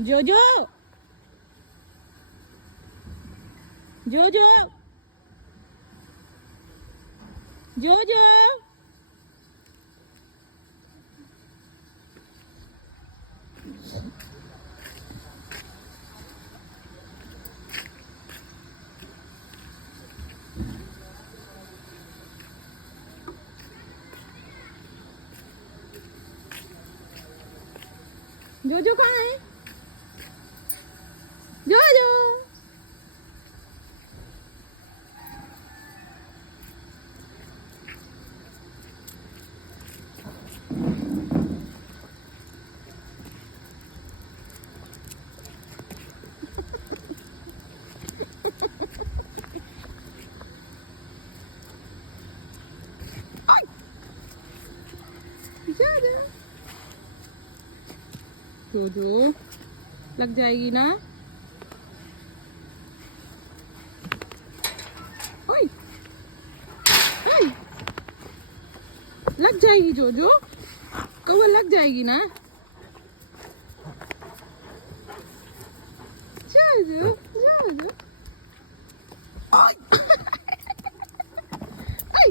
जोजो जोजो जोजो जोजो कौन है? जोजो जोजो जोजो लग जाएगी ना? ओए ओए लग जाएगी जोजो, कौवा लग जाएगी ना? जोजो जोजो ओए ओए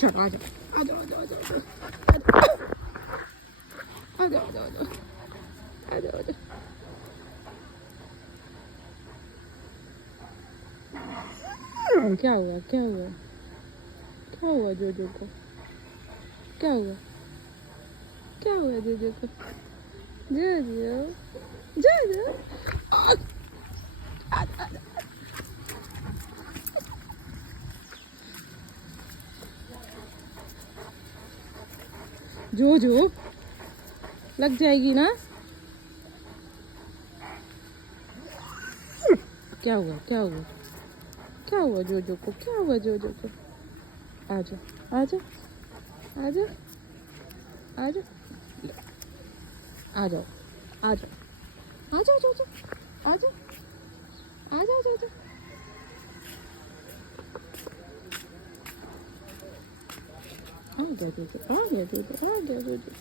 चलो आ जाओ आ जाओ आ जाओ आ जाओ आ जाओ आ जाओ आ जाओ आ जाओ। क्या हुआ क्या हुआ क्या हुआ जोजो को? क्या हुआ क्या हुआ जोजो को? जोजो जोजो जोजो लग जाएगी ना? क्या हुआ क्या हुआ क्या हुआ जोजो को? क्या हुआ जोजो को? आ जाओ आ जाओ आ जाओ आ जाओ आ जाओ आ जाओ आ जाओ जोजो आ जाओ आ जाओ जोजो आ गया जोजो आ गया जोजो आ गया जोजो